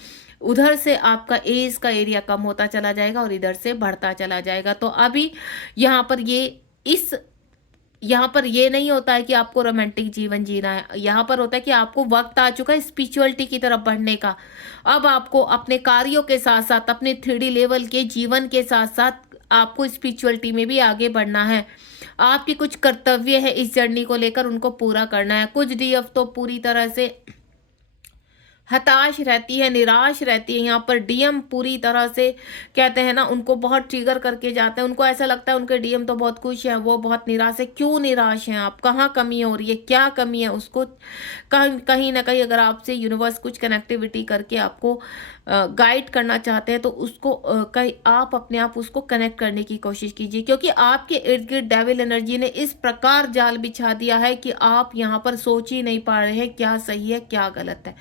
उधर से आपका एज का एरिया कम होता चला जाएगा और इधर से बढ़ता चला जाएगा। तो अभी यहाँ पर इस यहाँ पर ये नहीं होता है कि आपको रोमांटिक जीवन जीना है, यहाँ पर होता है कि आपको वक्त आ चुका है स्पिरिचुअलिटी की तरफ बढ़ने का। अब आपको अपने कार्यों के साथ साथ अपने 3D लेवल के जीवन के साथ साथ आपको स्पिरिचुअलिटी में भी आगे बढ़ना है। आपकी कुछ कर्तव्य है इस जर्नी को लेकर, उनको पूरा करना है। कुछ डीएफ तो पूरी तरह से हताश रहती है, निराश रहती है। यहाँ पर डीएम पूरी तरह से, कहते हैं ना, उनको बहुत ट्रिगर करके जाते हैं। उनको ऐसा लगता है उनके डीएम तो बहुत खुश है, वो बहुत निराश है। क्यों निराश हैं आप, कहाँ कमी हो रही है, क्या कमी है, उसको कहीं ना कहीं अगर आपसे यूनिवर्स कुछ कनेक्टिविटी करके आपको गाइड करना चाहते हैं तो उसको कहीं आप अपने आप उसको कनेक्ट करने की कोशिश कीजिए, क्योंकि आपके इर्द गिर्द डेविल एनर्जी ने इस प्रकार जाल बिछा दिया है कि आप यहाँ पर सोच ही नहीं पा रहे हैं क्या सही है क्या गलत है।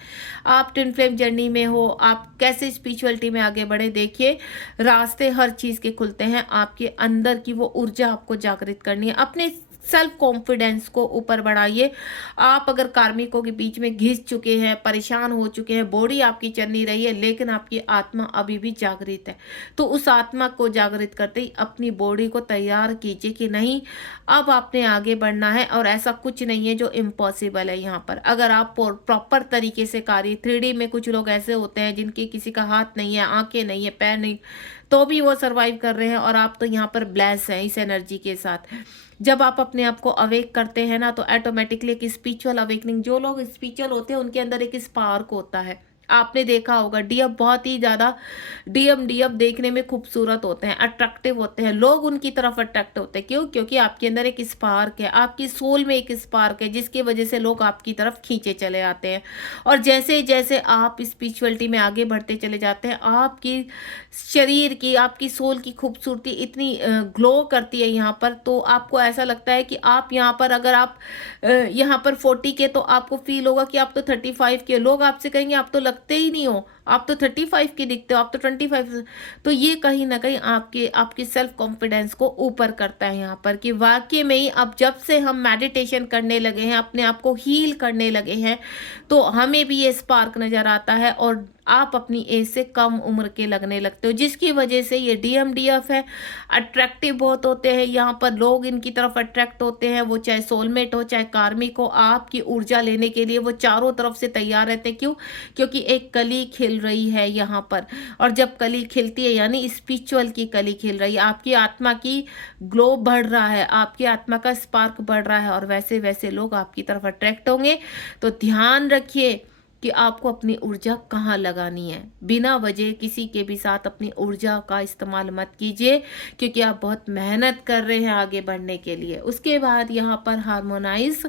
आप ट्विन फ्लेम जर्नी में हो, आप कैसे स्पिरिचुअलिटी में आगे बढ़े, देखिए रास्ते हर चीज़ के खुलते हैं। आपके अंदर की वो ऊर्जा आपको जागृत करनी है, अपने सेल्फ कॉन्फिडेंस को ऊपर बढ़ाइए। आप अगर कार्मिकों के बीच में घिस चुके हैं, परेशान हो चुके हैं, बॉडी आपकी चल नहीं रही है लेकिन आपकी आत्मा अभी भी जागृत है, तो उस आत्मा को जागृत करते ही अपनी बॉडी को तैयार कीजिए कि नहीं, अब आपने आगे बढ़ना है। और ऐसा कुछ नहीं है जो इम्पॉसिबल है यहाँ पर, अगर आप प्रॉपर तरीके से कार्य 3D में कुछ लोग ऐसे होते हैं जिनके किसी का हाथ नहीं है, आंखें नहीं है, पैर नहीं, तो भी वो सरवाइव कर रहे हैं। और आप तो यहाँ पर ब्लेस हैं इस एनर्जी के साथ। जब आप अपने आप को अवेक करते हैं ना तो ऑटोमेटिकली एक स्पिरिचुअल अवेकनिंग, जो लोग स्पिरिचुअल होते हैं उनके अंदर एक स्पार्क होता है। आपने देखा होगा डीएफ बहुत ही ज़्यादा डीएफ देखने में खूबसूरत होते हैं, अट्रैक्टिव होते हैं, लोग उनकी तरफ अट्रैक्ट होते हैं। क्यों? क्योंकि आपके अंदर एक स्पार्क है, आपकी सोल में एक स्पार्क है जिसकी वजह से लोग आपकी तरफ खींचे चले आते हैं। और जैसे जैसे आप स्पिरिचुअलिटी में आगे बढ़ते चले जाते हैं, आपकी शरीर की, आपकी सोल की खूबसूरती इतनी ग्लो करती है यहाँ पर, तो आपको ऐसा लगता है कि आप यहाँ पर, अगर आप यहाँ पर 40 के, तो आपको फील होगा कि आप तो 35 के। लोग आपसे कहेंगे आप तो लगते ही नहीं हो, आप तो 35 की दिखते हो, आप तो 25। तो ये कहीं ना कहीं आपकी सेल्फ कॉन्फिडेंस को ऊपर करता है यहाँ पर, कि वाकई में ही अब जब से हम मेडिटेशन करने लगे हैं, अपने आप को हील करने लगे हैं, तो हमें भी ये स्पार्क नज़र आता है और आप अपनी एज से कम उम्र के लगने लगते हो, जिसकी वजह से ये डीएफ है, अट्रैक्टिव बहुत होते हैं। यहाँ पर लोग इनकी तरफ अट्रैक्ट होते हैं, वो चाहे सोलमेट हो चाहे कार्मिक हो, आपकी ऊर्जा लेने के लिए वो चारों तरफ से तैयार रहते हैं। क्यों? क्योंकि एक कली खिल रही है यहाँ पर, और जब कली खिलती है यानी स्पिरिचुअल की कली खिल रही है, आपकी आत्मा की ग्लो बढ़ रहा है, आपकी आत्मा का स्पार्क बढ़ रहा है, और वैसे वैसे लोग आपकी तरफ अट्रैक्ट होंगे। तो ध्यान रखिए कि आपको अपनी ऊर्जा कहाँ लगानी है। बिना वजह किसी के भी साथ अपनी ऊर्जा का इस्तेमाल मत कीजिए, क्योंकि आप बहुत मेहनत कर रहे हैं आगे बढ़ने के लिए। उसके बाद यहाँ पर हार्मोनाइज,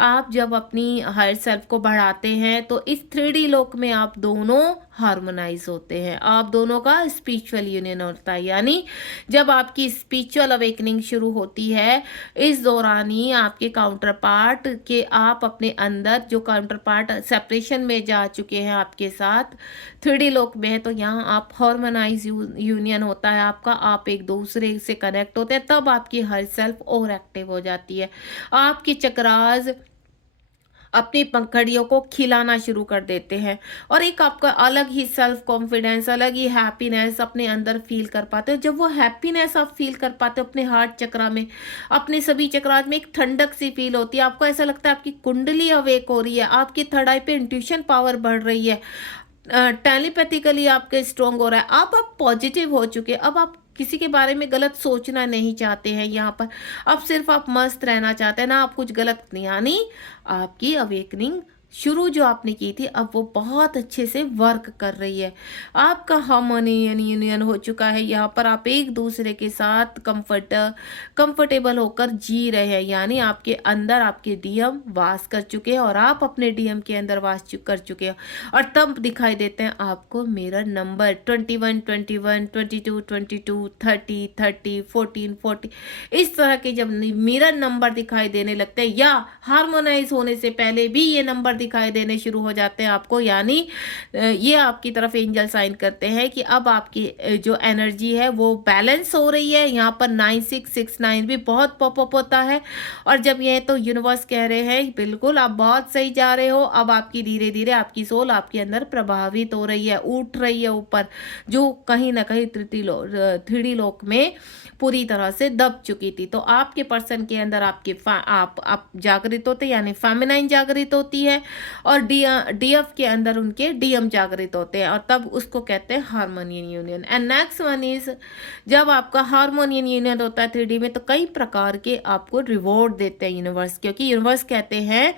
आप जब अपनी हायर सेल्फ को बढ़ाते हैं तो इस 3D लोक में आप दोनों हार्मोनाइज होते हैं, आप दोनों का स्पिरिचुअल यूनियन होता है। यानी जब आपकी स्पिरिचुअल अवेकनिंग शुरू होती है, इस दौरान ही आपके काउंटर पार्ट के, आप अपने अंदर जो काउंटर पार्ट सेपरेशन में जा चुके हैं आपके साथ 3D लोक में है, तो यहाँ आप हार्मोनाइज यूनियन होता है आपका, आप एक दूसरे से कनेक्ट होते हैं, तब आपकी हर सेल्फ और एक्टिव हो जाती है। आपकी चक्रास, अपनी पंखुड़ियों को खिलाना शुरू कर देते हैं और एक आपका अलग ही सेल्फ कॉन्फिडेंस, अलग ही हैप्पीनेस अपने अंदर फील कर पाते हो। जब वो हैप्पीनेस आप फील कर पाते हो अपने हार्ट चक्रा में, अपने सभी चक्रास में एक ठंडक सी फील होती है। आपको ऐसा लगता है आपकी कुंडली अवेक हो रही है, आपकी थर्ड आई पे इंट्यूशन पावर बढ़ रही है, टेलीपैथिकली आपके स्ट्रोंग हो रहा है। आप पॉजिटिव हो चुके, अब आप किसी के बारे में गलत सोचना नहीं चाहते हैं यहाँ पर। अब सिर्फ आप मस्त रहना चाहते हैं ना, आप कुछ गलत नहीं, यानी आपकी अवेकनिंग शुरू जो आपने की थी अब वो बहुत अच्छे से वर्क कर रही है। आपका हार्मोनियन यूनियन हो चुका है, यहाँ पर आप एक दूसरे के साथ कंफर्टेबल होकर जी रहे हैं, यानी आपके अंदर आपके डीएम वास कर चुके हैं और आप अपने डीएम के अंदर कर चुके हैं। और तब दिखाई देते हैं आपको मिरर नंबर 21 21 22 22 30 30 14 40, इस तरह के जब मिरर नंबर दिखाई देने लगते हैं या हार्मोनाइज होने से पहले भी ये नंबर दिखाई देने शुरू हो जाते हैं आपको, यानी ये आपकी तरफ एंजल साइन करते हैं कि अब आपकी जो एनर्जी है वो बैलेंस हो रही है। यहाँ पर 9669 भी बहुत पॉपअप होता है और जब ये तो यूनिवर्स कह रहे हैं बिल्कुल आप बहुत सही जा रहे हो। अब आपकी धीरे धीरे आपकी सोल आपके अंदर प्रभावित हो रही है, उठ रही है ऊपर, जो कहीं ना कहीं थ्री लोक में पूरी तरह से दब चुकी थी। तो आपके पर्सन के अंदर आपके आप जागृत होते, यानी फेमिनाइन जागृत होती है और डीएफ के अंदर उनके डीएम जागृत होते हैं और तब उसको कहते हैं हार्मोनियन union. And next one is जब आपका हार्मोनियन यूनियन होता है 3D में तो कई प्रकार के आपको रिवॉर्ड देते हैं यूनिवर्स, क्योंकि यूनिवर्स कहते हैं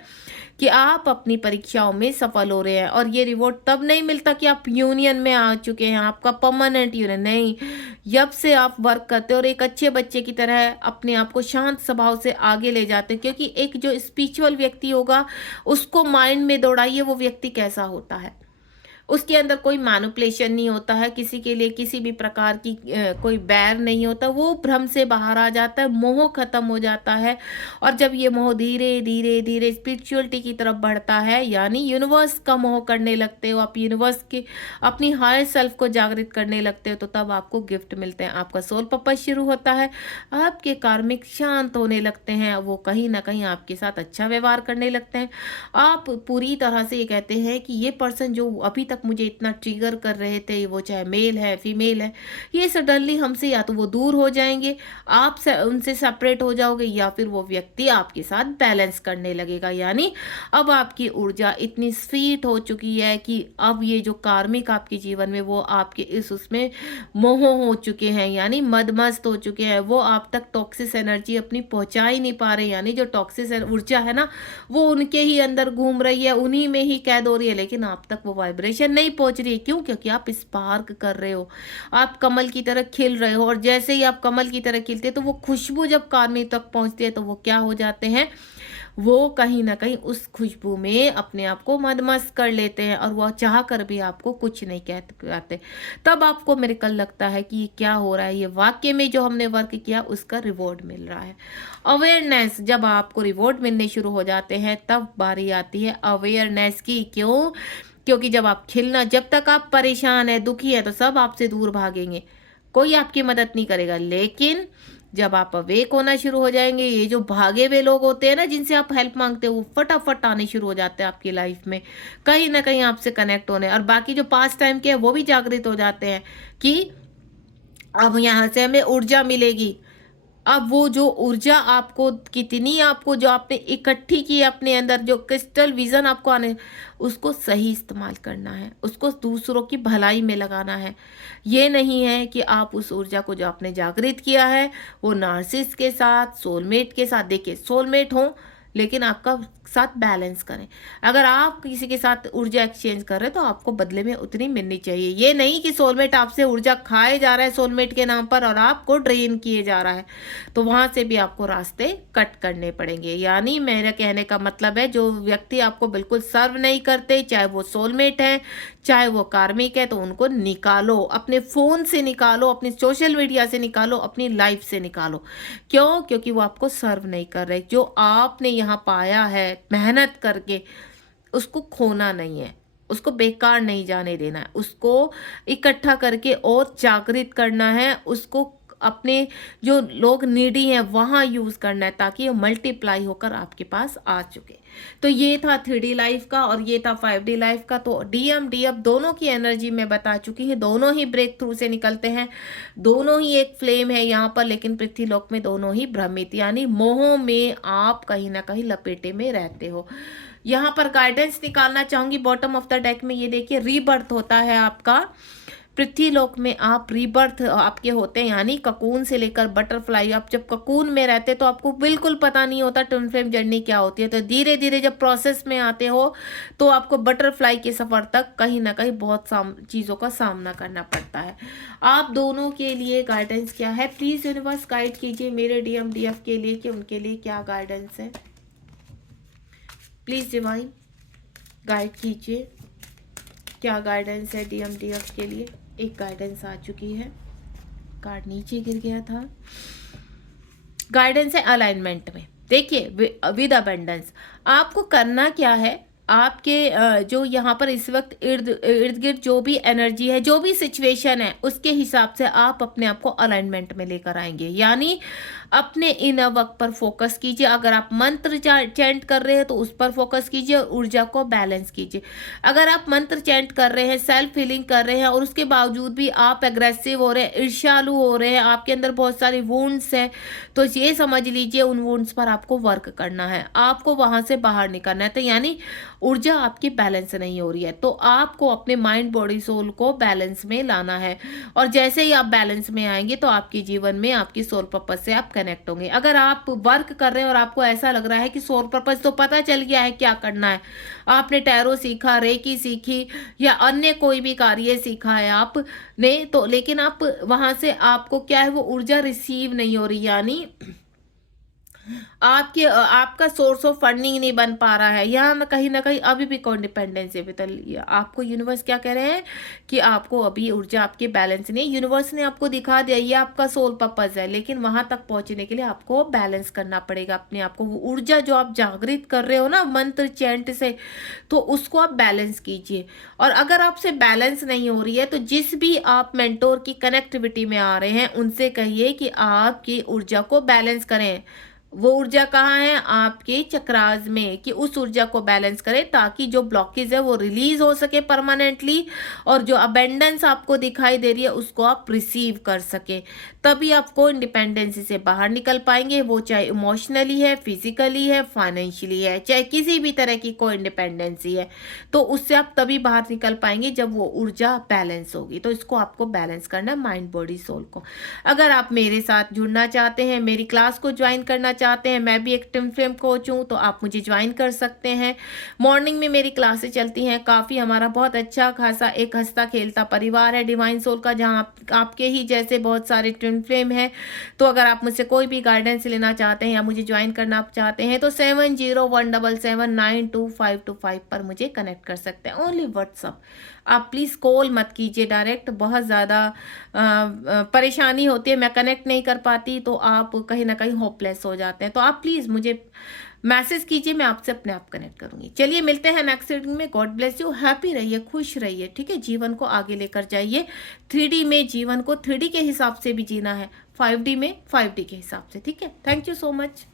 कि आप अपनी परीक्षाओं में सफल हो रहे हैं और ये रिवॉर्ड तब नहीं मिलता कि आप यूनियन में आ चुके हैं, आपका परमानेंट यूनियन नहीं, जब से आप वर्क करते हो और एक अच्छे बच्चे की तरह अपने आप को शांत स्वभाव से आगे ले जाते हैं। क्योंकि एक जो स्पिरिचुअल व्यक्ति होगा उसको माइंड में दौड़ाइए वो व्यक्ति कैसा होता है, उसके अंदर कोई मैनिपुलेशन नहीं होता है, किसी के लिए किसी भी प्रकार की कोई बैर नहीं होता, वो भ्रम से बाहर आ जाता है, मोह खत्म हो जाता है। और जब ये मोह धीरे धीरे धीरे स्पिरिचुअलिटी की तरफ बढ़ता है, यानी यूनिवर्स का मोह करने लगते हो आप, यूनिवर्स के अपनी हायर सेल्फ को जागृत करने लगते हो, तो तब आपको गिफ्ट मिलते हैं, आपका सोल पर्पस शुरू होता है, आपके कार्मिक शांत होने लगते हैं, वो कहीं ना कहीं आपके साथ अच्छा व्यवहार करने लगते हैं। आप पूरी तरह से ये कहते हैं कि ये पर्सन जो अभी तक मुझे इतना ट्रिगर कर रहे थे, वो चाहे मेल है फीमेल है, ये सडनली हमसे या तो वो दूर हो जाएंगे, आप उनसे सेपरेट हो जाओगे, या फिर वो व्यक्ति आपके साथ बैलेंस करने लगेगा। यानी अब आपकी ऊर्जा इतनी स्वीट हो चुकी है कि अब ये जो कार्मिक आपके जीवन में वो आपके इस उसमें मोह हो चुके हैं, यानी मदमस्त हो चुके हैं, वो आप तक टॉक्सिस एनर्जी अपनी पहुंचा ही नहीं पा रहे, यानी जो टॉक्सिस ऊर्जा है ना वो उनके ही अंदर घूम रही है, उन्हीं में ही कैद हो रही है, लेकिन आप तक वो वाइब्रेशन नहीं पहुंच रही है। क्यों? क्योंकि आप स्पार्क कर रहे हो, आप कमल की तरह खिल रहे हो, और जैसे ही आप कमल की तरह खिलते हैं तो वो खुशबू जब कान तक पहुंचती है तो वो क्या हो जाते हैं, वो कहीं ना कहीं उस खुशबू में अपने आप को मदमस्त कर लेते हैं और वह चाह कर भी आपको कुछ नहीं कहते। तब आपको मिरेकल लगता है कि ये क्या हो रहा है, ये वाकई में जो हमने वर्क किया उसका रिवॉर्ड मिल रहा है। अवेयरनेस, जब आपको रिवॉर्ड मिलने शुरू हो जाते हैं तब बारी आती है अवेयरनेस की। क्यों? क्योंकि जब आप खिलना, जब तक आप परेशान है दुखी है तो सब आपसे दूर भागेंगे, कोई आपकी मदद नहीं करेगा, लेकिन जब आप अवेक होना शुरू हो जाएंगे, ये जो भागे हुए लोग होते हैं ना जिनसे आप हेल्प मांगते हो, वो फटाफट आने शुरू हो जाते हैं आपकी लाइफ में, कहीं ना कहीं आपसे कनेक्ट होने, और बाकी जो पास्ट टाइम के हैं वो भी जागृत हो जाते हैं कि अब यहाँ से हमें ऊर्जा मिलेगी। अब वो जो ऊर्जा आपको कितनी, आपको जो आपने इकट्ठी की अपने अंदर, जो क्रिस्टल विजन आपको आने, उसको सही इस्तेमाल करना है, उसको दूसरों की भलाई में लगाना है। ये नहीं है कि आप उस ऊर्जा को जो आपने जागृत किया है वो नार्सिसिस्ट के साथ, सोलमेट के साथ, देखिए सोलमेट हो लेकिन आपका साथ बैलेंस करें। अगर आप किसी के साथ ऊर्जा एक्सचेंज कर रहे हैं तो आपको बदले में उतनी मिलनी चाहिए। ये नहीं कि सोलमेट आपसे ऊर्जा खाए जा रहा है सोलमेट के नाम पर और आपको ड्रेन किए जा रहा है, तो वहां से भी आपको रास्ते कट करने पड़ेंगे। यानी मेरा कहने का मतलब है जो व्यक्ति आपको बिल्कुल सर्व नहीं करते, चाहे वो सोलमेट है चाहे वो कार्मिक है, तो उनको निकालो, अपने फोन से निकालो, अपनी सोशल मीडिया से निकालो, अपनी लाइफ से निकालो। क्यों? क्योंकि वो आपको सर्व नहीं कर रहे। जो आपने यहाँ पाया है मेहनत करके, उसको खोना नहीं है, उसको बेकार नहीं जाने देना है, उसको इकट्ठा करके और जागृत करना है, उसको अपने जो लोग नीडी हैं वहाँ यूज़ करना है, ताकि ये मल्टीप्लाई होकर आपके पास आ चुके। तो ये था 3D लाइफ का और ये था 5D लाइफ का। तो डीएम डीएफ दोनों की एनर्जी मैं बता चुकी हूँ, दोनों ही ब्रेक थ्रू से निकलते हैं, दोनों ही एक फ्लेम है यहाँ पर, लेकिन पृथ्वीलोक में दोनों ही भ्रमित यानी मोह में आप कहीं ना कहीं लपेटे में रहते हो। यहाँ पर गाइडेंस निकालना चाहूंगी बॉटम ऑफ द डेक में, ये देखिए रीबर्थ होता है आपका पृथ्वीलोक में। आप रीबर्थ आपके होते हैं, यानी ककून से लेकर बटरफ्लाई। आप जब ककून में रहते तो आपको बिल्कुल पता नहीं होता ट्विन फ्लेम जर्नी क्या होती है, तो धीरे धीरे जब प्रोसेस में आते हो तो आपको बटरफ्लाई के सफर तक कहीं ना कहीं बहुत चीज़ों का सामना करना पड़ता है। आप दोनों के लिए गाइडेंस क्या है, प्लीज़ यूनिवर्स गाइड कीजिए मेरे डीएम डीएफ के लिए कि उनके लिए क्या गाइडेंस है। प्लीज़ डिवाइन गाइड कीजिए, क्या गाइडेंस है डीएम डीएफ के लिए। एक गाइडेंस आ चुकी है, कार्ड नीचे गिर गया था। गाइडेंस है अलाइनमेंट में। देखिए विद अबंडेंस आपको करना क्या है, आपके जो यहाँ पर इस वक्त इर्द गिर्द जो भी एनर्जी है, जो भी सिचुएशन है, उसके हिसाब से आप अपने आप को अलाइनमेंट में लेकर आएंगे। यानी अपने इनर वर्क पर फोकस कीजिए। अगर आप मंत्र चैंट कर रहे हैं तो उस पर फोकस कीजिए और ऊर्जा को बैलेंस कीजिए। अगर आप मंत्र चैंट कर रहे हैं, सेल्फ हीलिंग कर रहे हैं और उसके बावजूद भी आप एग्रेसिव हो रहे हैं, ईर्ष्यालु हो रहे हैं, आपके अंदर बहुत सारी वुंड्स हैं, तो ये समझ लीजिए उन वुंड्स पर आपको वर्क करना है, आपको वहां से बाहर निकलना है। तो यानी ऊर्जा आपकी बैलेंस नहीं हो रही है, तो आपको अपने माइंड बॉडी सोल को बैलेंस में लाना है। और जैसे ही आप बैलेंस में आएंगे तो आपके जीवन में आपकी सोल पर्पस से आप कनेक्ट होंगे। अगर आप वर्क कर रहे हैं और आपको ऐसा लग रहा है कि सोल पर्पस तो पता चल गया है क्या करना है, आपने टैरो सीखा, रेकी सीखी या अन्य कोई भी कार्य सीखा है आपने, तो लेकिन आप वहां से आपको क्या है वो ऊर्जा रिसीव नहीं हो रही, यानी आपका सोर्स ऑफ फंडिंग नहीं बन पा रहा है, यहाँ कहीं ना कहीं अभी भी कोडिपेंडेंसी बदल आपको यूनिवर्स क्या कह रहे हैं कि आपको अभी ऊर्जा आपकी बैलेंस नहीं। यूनिवर्स ने आपको दिखा दिया ये आपका सोल पर्पस है, लेकिन वहां तक पहुंचने के लिए आपको बैलेंस करना पड़ेगा अपने आप को। वो ऊर्जा जो आप जागृत कर रहे हो ना मंत्र चैंट से, तो उसको आप बैलेंस कीजिए। और अगर आपसे बैलेंस नहीं हो रही है तो जिस भी आप मेंटोर की कनेक्टिविटी में आ रहे हैं उनसे कहिए कि आपकी ऊर्जा को बैलेंस करें। वो ऊर्जा कहाँ है, आपके चक्रास में, कि उस ऊर्जा को बैलेंस करें ताकि जो ब्लॉकेज है वो रिलीज हो सके परमानेंटली, और जो अबेंडेंस आपको दिखाई दे रही है उसको आप रिसीव कर सके। तभी आपको इंडिपेंडेंसी से बाहर निकल पाएंगे, वो चाहे इमोशनली है, फिजिकली है, फाइनेंशियली है, चाहे किसी भी तरह की कोई इंडिपेंडेंसी है, तो उससे आप तभी बाहर निकल पाएंगे जब वो ऊर्जा बैलेंस होगी। तो इसको आपको बैलेंस करना है, माइंड बॉडी सोल को। अगर आप मेरे साथ जुड़ना चाहते हैं, मेरी क्लास को ज्वाइन करना चाहते हैं, मैं भी एक ट्विन फ्लेम कोच हूँ, तो आप मुझे ज्वाइन कर सकते हैं। मॉर्निंग में मेरी क्लासेस चलती हैं, काफ़ी हमारा बहुत अच्छा खासा एक हंसता खेलता परिवार है डिवाइन सोल का, जहाँ आपके ही जैसे बहुत सारे ट्विन फ्लेम है। तो अगर आप मुझसे कोई भी गाइडेंस लेना चाहते हैं या मुझे ज्वाइन करना चाहते हैं तो 7017792525 पर मुझे कनेक्ट कर सकते हैं। ओनली व्हाट्सअप, आप प्लीज़ कॉल मत कीजिए डायरेक्ट, बहुत ज़्यादा परेशानी होती है, मैं कनेक्ट नहीं कर पाती तो आप कहीं ना कहीं होपलेस हो जाते हैं। तो आप प्लीज़ मुझे मैसेज कीजिए, मैं आपसे अपने आप कनेक्ट करूंगी। चलिए मिलते हैं नेक्स्ट रीडिंग में। गॉड ब्लेस यू, हैप्पी रहिए, खुश रहिए, ठीक है। जीवन को आगे लेकर जाइए। 3D में जीवन को 3D के हिसाब से भी जीना है, 5D में 5D के हिसाब से, ठीक है। Thank you so much.